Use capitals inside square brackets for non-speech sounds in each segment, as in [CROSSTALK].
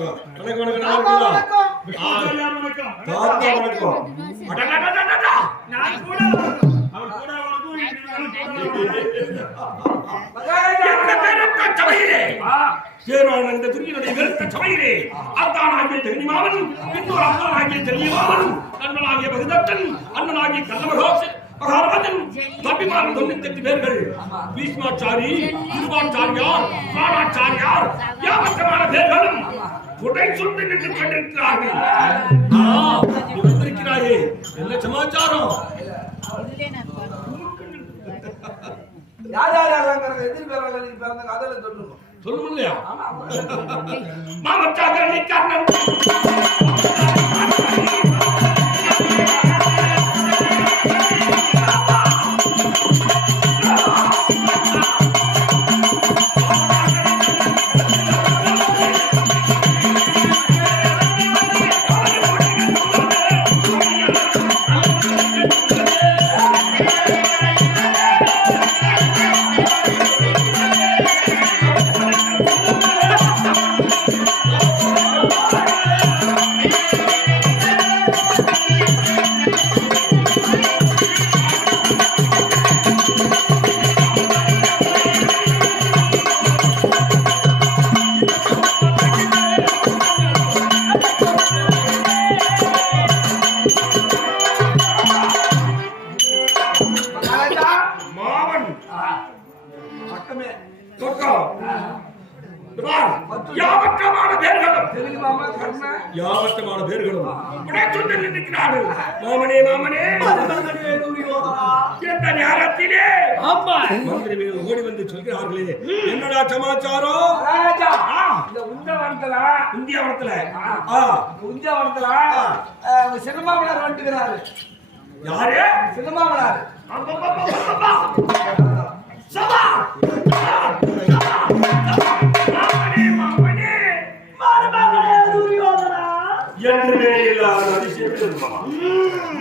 நல்லா இருக்கீங்களா வணக்கம் வணக்கம் நல்லா இருக்கீங்களா தாத்தா வணக்கம் அடடடடடடா. எந்த பெருத்த சபையிலே சேரானந்த துரியனுடைய வெறுத்த சபையிலே அத்தானாகிய ஜெகனிமாவன் பின்னோர் அண்ணனாகிய ஜெகனிமாவன் அண்ணனாகிய பகுதத்தன் அண்ணனாகிய கல்லமகோச மகாராஜன் தம்பிமாரன் தொண்ணூத்தெட்டு பேர்கள் பீஷ்மாச்சாரி திருவாச்சாரியார் பிராணாச்சாரியார் யாவற்றமான பேர்களும் குடை சுட்டு நின்று கொண்டிருக்கிறார்கள். வந்திருக்கிறாயே என்ன சமாச்சாரம்? யார் யார் யார் எதிர் பேராளர் நீங்க பிறந்தாங்க அதெல்லாம் சொல்லுங்க. சொல்லுங்க இல்லையா மாமச்சாகரணி கர்ணன் மந்திரிகள் ஓடி வந்து சொல்கிறார்களே. என்னடா சமாச்சாரம்? இந்த உஞ்சவனத்துல இந்தியாவனத்துல ஆ. உஞ்சவனத்துல சினிமாவினர் வந்துக்கிறாரு யாரு? சினிமாவினர். சபா! என்றுமே இல்லாத.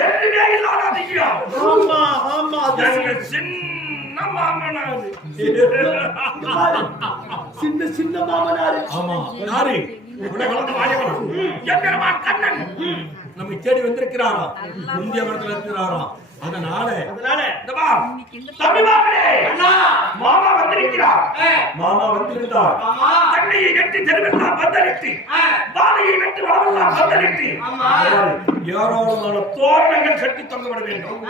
என்றுமே இல்லாத அதிசயம். ஆமா ஆமா சின்ன மாமனாரு. சின்ன சின்ன மாமனாரு. ஆமா யாரு? உலகளந்த வாயவன் எம்பெருமான் கண்ணன். நம்மை தேடி வந்திருக்கிறாராம் இந்திய மரத்தில் இருக்கிறாராம் அதனால அதனால. தம்பி மாமனே! மாமா வந்திருக்கிறார். மாமா வந்திருந்தார். ஆமா. தன்னையை வெட்டி தெருவெல்லாம் பந்தலிட்டு பாதையை வெட்டி வளவெல்லாம் பந்தலிட்டு ஆமா. ஏராளமான தோரணங்கள் கட்டி தொங்கப்பட வேண்டும்.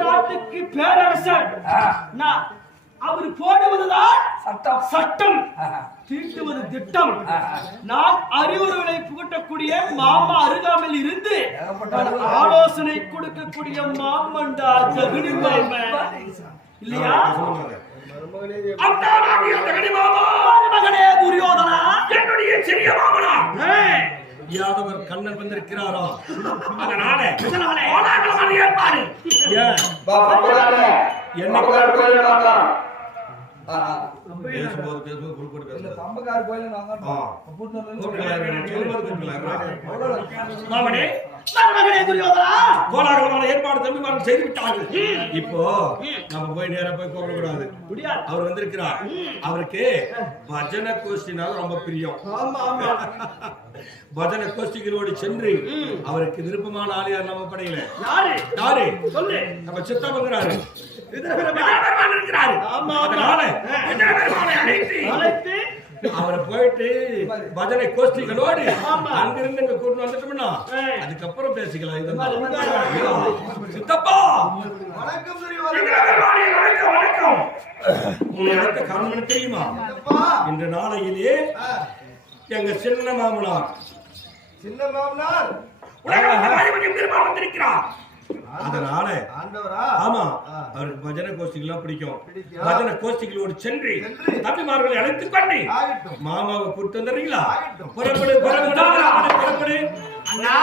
நாட்டுக்கு பேரரசன் நான் அவர் போடுவதுதான் சட்டம். சட்டம். தீட்டுவது திட்டம். நான் அறிவுரைகளை புகட்டக்கூடிய மாமா அருகாமையில் இருந்து. ஆலோசனை கொடுக்கக்கூடிய மாமண்டா இல்லையா? துரியோதனா. என்னுடைய சிறிய யாதவர் கண்ணன் வந்திருக்கிறாரோ? அதனால. ஏற்பாடு ஏன் பேசும்போது பேசும்போது பேசுறது. தம்பக்கார் கோயில கோலாகலமான ஏற்பாடு தம்பிமார்கள் செய்து விட்டார்கள். இப்போ நம்ம போய் நேரா போய் கூப்பிடக்கூடாது. முடியாது. அவர் வந்திருக்கிறார். அவருக்கு பஜன கோஷ்டினால் ரொம்ப பிரியம். ஆமா ஆமா. பஜன கோஷ்டிகளோடு சென்று அவருக்கு விருப்பமான ஆளியார் நம்ம படையில. யாரு? யாரு? சொல்லு. நம்ம சித்தப்பங்கிறாரு. இருக்கிறாரு. அதனால அழைத்து அழைத்து அவரை போயிட்டு பஜனை கோஷ்டிகளோடு ஆமா. அங்கிருந்து இங்க கூட்டு வந்துட்டோம்னா. அதுக்கப்புறம் பேசிக்கலாம். இதெல்லாம் சித்தப்பா! வணக்கம் வணக்கம் உன்னை அழைத்த காரணம் என்ன தெரியுமா இன்று நாளையிலே எங்க சின்ன மாமனார் சின்ன மாமனார்? வந்திருக்கிறார். அதனால ஆண்டவரா ஆமா. அவருக்கு பஜனை கோஷ்டிகள்லாம் பிடிக்கும். பஜனை கோஷ்டிகளோடு சென்று. தம்பிமார்களை அழைத்துக் கொண்டு மாமாவை கூட்டு வந்துடுறீங்களா. புறப்படு புறப்படு அண்ணா.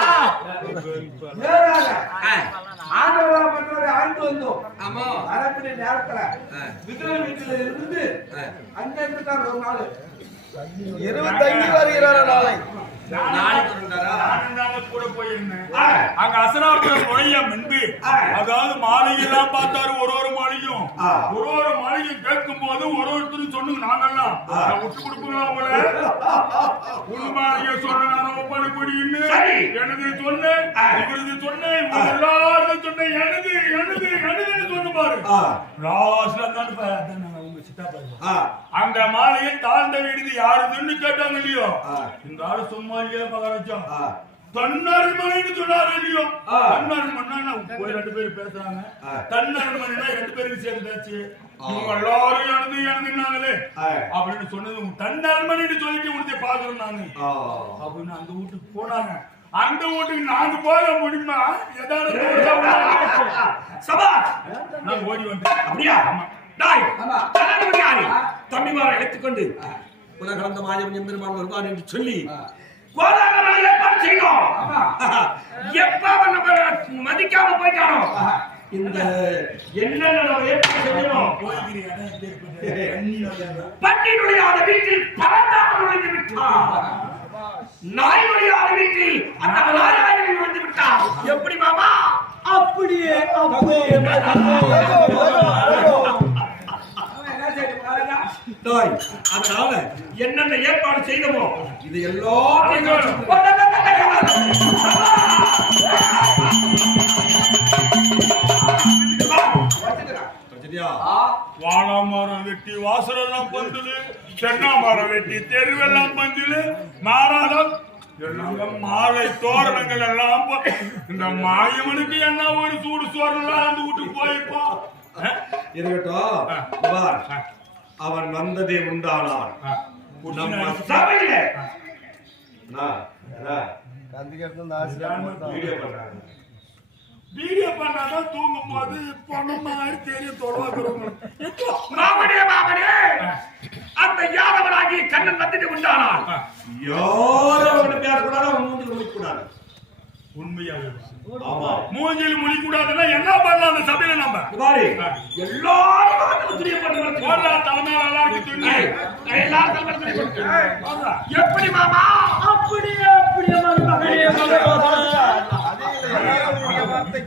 ஆண்டவரா பண்றவரை ஆண்டு வந்தோம். வரக்கூடிய நேரத்துல விதுர வீட்டுல இருந்து அங்க இருந்துட்டார் ஒரு நாள். வருகிறார் நாளை. கூட போயிருந்தேன். அங்க அசனாபுரம் நுழைய முன்பு அதாவது மாளிகையெல்லாம் பார்த்தாரு ஒரு ஒரு மாளிகையும். ஒரு ஒரு மாளிகையும் கேட்கும் போது ஒரு ஒருத்தரும் சொன்னுங்க நாங்கெல்லாம் விட்டு கொடுப்பீங்களா உங்களை மாளிகை சொன்ன நான் கொடின்னு சரி. எனது சொன்னேன்? இவரது சொன்னேன் எல்லாரும் சொன்னேன் எனது எனது எனதுன்னு சொன்ன பாரு. லாஸ்ட்ல தான் அந்த மாலையை தாண்ட விடுது யாருன்னு கேட்டாங்க இல்லையோ. இந்த ஆளு சும்மா இல்லையா பகராஜா ஆ. தன்னருமனைன்னு சொன்னாரு இல்லையோ. தன்னருமன்னா ஒரு ரெண்டு பேரும் பேசுறாங்க ஆ. தன்னருமனைனா ரெண்டு பேருக்கு சேர்ந்தாச்சு இவங்க எல்லாரும் இழந்து இழந்துனாங்களே. அப்படின்னு சொன்னது தன்னருமனைன்னு சொல்லிட்டு உனக்கு பாக்குறேன் நானு ஆ. அப்படின்னு அந்த வீட்டுக்கு போனாங்க அந்த வீட்டுக்கு நாங்க போக முடியுமா ஏதாவது. சபா நான் ஓடி வந்தேன் அப்படியா ஆமா. தம்பிமாரை அழைத்துக் கொண்டு உலகளந்த மாயவன் எம்பெருமான் வருவான் என்று சொல்லி ஏற்பாடு செய்யணும். [LAUGHS] எப்ப நம்ம மதிக்காம போயிட்டானோ? இந்த என்னென்ன நம்ம ஏற்பாடு செய்யணும் வீட்டில் பறந்தாமல் நுழைந்து விட்டான். நாய் நுழையாத வீட்டில் அந்த நாராயணன் நுழைந்து விட்டான். எப்படி மாமா? அப்படியே அப்படியே. தாய் அதனால என்னென்ன ஏற்பாடு செய்தோமோ இது எல்லாத்தையும் வாழை மரம் வெட்டி வாசலெல்லாம் பந்தலு தென்னை மரம் வெட்டி தெருவெல்லாம் பந்தலு மாறாதம் மாலை தோரணங்கள் எல்லாம் போ- இந்த மாயவனுக்கு என்ன ஒரு சூடு சோறெல்லாம் அந்த வீட்டுக்கு போயிருப்போம்? இருக்கட்டும். அவன் வந்ததே உண்டானான். நம்ம சபையில. வீடியோ பண்றாங்க. வீடியோ பண்ணாதான் தூங்கும் போது பொண்ணு மாதிரி தெரியும் மாமனே அந்த யாதவனாகி கண்ணன் வந்துட்டு உண்டானான். யாரும் அவனை பேசக்கூடாது அவன் மூஞ்சி முடிக்கூடாது உண்மையாக ஆமா. மூஞ்சில் முழிக்கூடாதுன்னா என்ன பண்ணலாம் அந்த சபையில நம்ம? பாரு எல்லாரும் வந்து துணியை துணி. ஏய், எல்லாரும் தலைமை. எப்படி மாமா? அப்படியே அப்படியே மகனே அவரது கொண்டு வந்து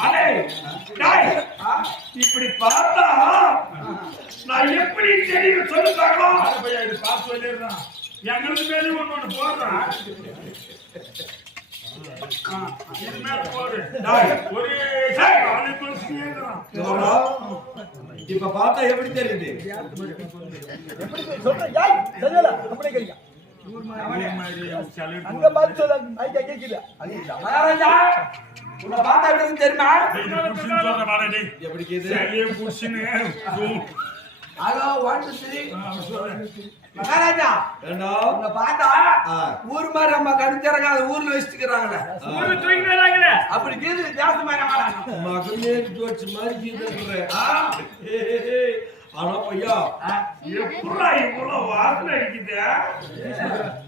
அடே, டேய், இப்படி பார்த்தா நான் எப்படி தெரியும் சொல்லுங்க அது போய் அது பார்த்து எங்களுக்கு மேலே ஒண்ணு ஒண்ணு போடுறான் [LAUGHS] இப்ப பார்த்தா எப்படி தெரியுது அங்க பார்த்து சொல்ல ஐயா கேக்குது மகாராஜா உன்னை பார்த்தா எப்படி தெரியுமா. எப்படி உம். Hello one two three. Maharaja உன்னை பார்த்தா. ஊர் மாதிரி நம்ம கடிஞ்சிறங்க அது ஊர்ல வச்சுக்கிறாங்களே. அப்படி கேது வித்தியாசமா மகாராஜா. மகனேரி ஜோட்சி மாதிரி கீதுன்ற ஆனா ஐயா எப்புட்றா இவ்வளவு வாசனை அடிக்குது?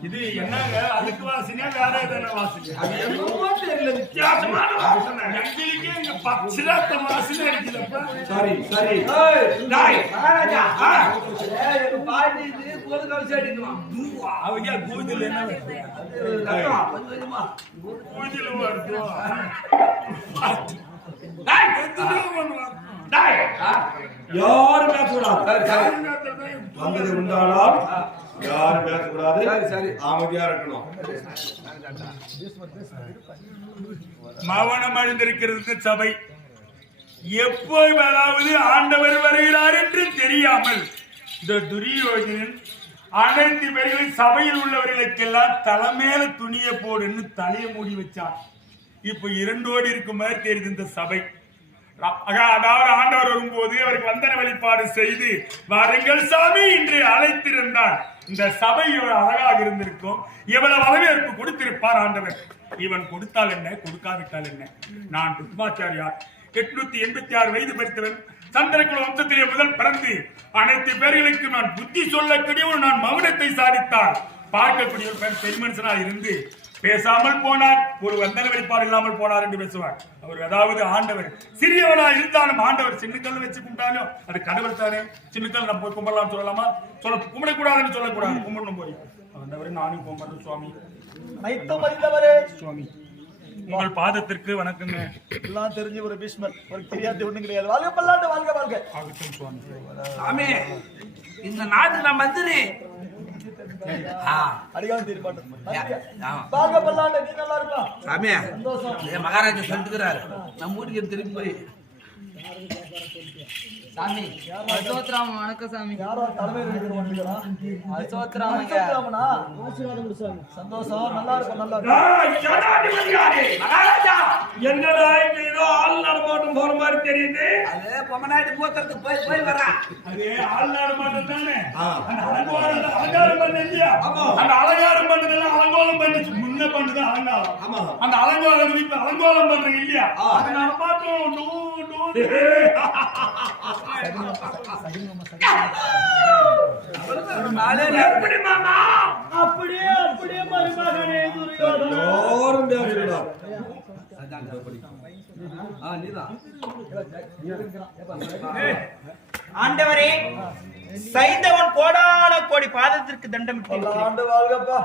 இது என்னங்க? அதுக்கு வாசனையா வேற எதனா வாசனை அது என்னமோ தெரியல வித்தியாசமான வாசனை. எங்களுக்கே இங்க பச்சை ரத்த வாசனை அடிக்குதப்பா. சரி சரி. டேய், மகாராஜா. ஆ. ஏய், எங்க பாட்டி இது கோது கவசி அடிக்கலாம் அவங்க கூதல் என்ன. கூதல் டேய், டேய். யாரும் பேசக்கூடாது சரி, சரி. வந்தது உண்டானால் யாரும் பேசக்கூடாது சரி, சரி. அமைதியா இருக்கணும். மவனம் அழிந்திருக்கிறது சபை. எப்போதாவது ஆண்டவர் வருகிறார் என்று தெரியாமல் இந்த துரியோதனன் அனைத்து பேர்களும் சபையில் உள்ளவர்களுக்கெல்லாம் தலைமையில துணியை போடுன்னு தலையை மூடி வச்சான். இப்ப இரண்டோடு இருக்கும் மாதிரி தெரியுது இந்த சபை. அதாவது ஆண்டவர் வரும்போது அவருக்கு வந்தன வழிபாடு செய்து வாருங்கள் சாமி என்று அழைத்திருந்தார். இந்த சபை இவ்வளவு அழகாக இருந்திருக்கும். இவ்வளவு வரவேற்பு கொடுத்திருப்பார் ஆண்டவர். இவன் கொடுத்தால் என்ன? கொடுக்காவிட்டால் என்ன? நான் குத்மாச்சாரியார் எட்நூத்தி எண்பத்தி ஆறு வயது படித்தவன். சந்திரகுல வம்சத்திலே முதல் பிறந்து அனைத்து பேர்களுக்கும் நான் புத்தி சொல்லக்கூடிய ஒரு நான் மௌனத்தை சாதித்தார். பார்க்கக்கூடிய ஒரு பெண் பெருமனுஷனாக இருந்து பேசாமல் போனார். ஒரு வந்தன வெளிப்பாடு இல்லாமல் போனார் என்று பேசுவார். அவர் அதாவது ஆண்டவர். சிறியவனா இருந்தாலும் ஆண்டவர் சின்னக்கல் வச்சு கும்பிட்டாலும் அது கடவுள் தானே. சின்னக்கல் நம்ம போய் கும்பிடலாம் சொல்லலாமா? சொல்ல கும்பிடக்கூடாதுன்னு சொல்லக்கூடாது. கும்பிடணும் போய். ஆண்டவரே நானும் கும்பிடுறேன் சுவாமி. சுவாமி உங்கள் பாதத்திற்கு வணக்கங்க. எல்லாம் தெரிஞ்ச ஒரு பீஷ்மர் ஒரு தெரியாத ஒண்ணும் கிடையாது. வாழ்க பல்லாண்டு வாழ்க வாழ்க. ஆகட்டும் சுவாமி. சாமி இந்த நாட்டுல மந்திரி மகாராஜா சொல்லிட்டுக்கிறாரு. நம்ம வீட்டுக்கு திரும்பி போய் சாமி அசோத்ராம வணக்கம் சாமி யாரோ தலைமையில் இருக்கிற வந்துக்கிறான் அசோத்ராமங்க. அசோத்ராமனா? சந்தோஷம் நல்லா இருக்கும் நல்லா இருக்கும். ஜனாதிபதியாரே மகாராஜா! என்னடா இங்க ஏதோ ஆள் நடமாட்டம் போற மாதிரி தெரியுது. அது பொம்மநாட்டி மூத்தத்துக்கு போய் போய் வரா அது ஆள்நாடு மட்டும் தானே. அந்த அலங்காரம் பண்ண இல்லையா? ஆமா. அந்த அலங்காரம் அலங்காரம். அந்த அலங்கோலம் பண்றீங்க இல்லையா. அது பார்த்தோம் டூ டூ அப்படியே அப்படியே மருமகனே ஆண்டவரே சைந்தவன் கோடான கோடி பாதத்திற்கு தண்டமிட்டு ஆண்டு வாழ்கப்பா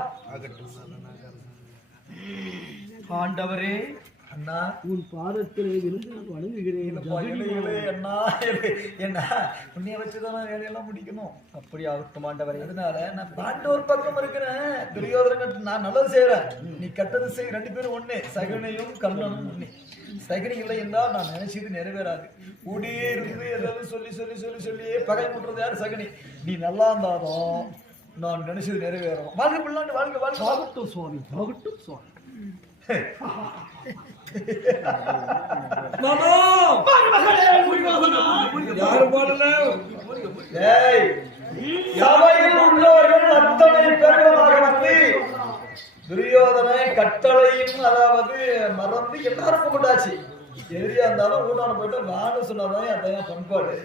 ஆண்டவரே அண்ணா. உன் பாதத்தில் இருந்து வணங்குகிறேன். அண்ணா என்ன உன்னைய வச்சுதான் நான் வேலையெல்லாம் முடிக்கணும்? அப்படி ஆகட்டும் ஆண்டவரே. அதனால நான் பாண்டவர் பக்கம் இருக்கிறேன். துரியோதரன் நான் நல்லது செய்யறேன் நீ கெட்டது செய் ரெண்டு பேரும் ஒண்ணு. சகுனையும் கர்ணனும் ஒண்ணு. சகுனி இல்லை என்றால் நான் நினைச்சது நிறைவேறாது. கூடியே இருந்து ஏதாவது சொல்லி சொல்லி சொல்லி சொல்லியே பகை முட்டுறது யார்? சகுனி. நீ நல்லா இருந்தாலும் நான் நினைச்சது நிறைவேறும். வாழ்க்கை பிள்ளாண்டு வாழ்க்கை வாழ்க்கை ஆகட்டும் சுவாமி ஆகட்டும் சுவாமி. ஏய், சபையில் உள்ளவர்கள் அத்தனை பேர்களுமாக வந்து துரியோதனை கட்டளையும் அதாவது மறந்து எல்லாரும் கொண்டாச்சு எதிரியா இருந்தாலும் ஊனான போயிட்டு நானும் சொன்னாதான் அதான் பண்பாடு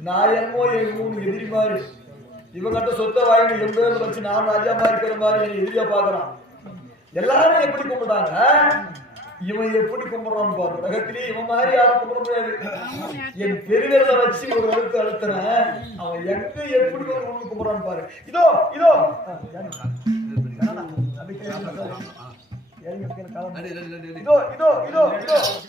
நான் என்னமோ என் மூணு எதிரி மாதிரி இவங்கிட்ட சொத்தை வாங்கி எந்த வச்சு நான் ராஜாமா இருக்கிற மாதிரி என்னை எதிரியா பாக்குறான் எல்லாரும் எப்படி கும்பிட்டாங்க? இவன் எப்படி கும்பிடுறான்னு பாரு. உலகத்திலேயே இவன் மாதிரி யாரும் கும்பிட முடியாது. என் பெருவிரல வச்சு ஒரு அழுத்து அழுத்துறேன். அவன் எங்க எப்படி ஒரு ஒண்ணு கும்பிடுறான்னு பாரு. இதோ? இதோ இதோ இதோ இதோ.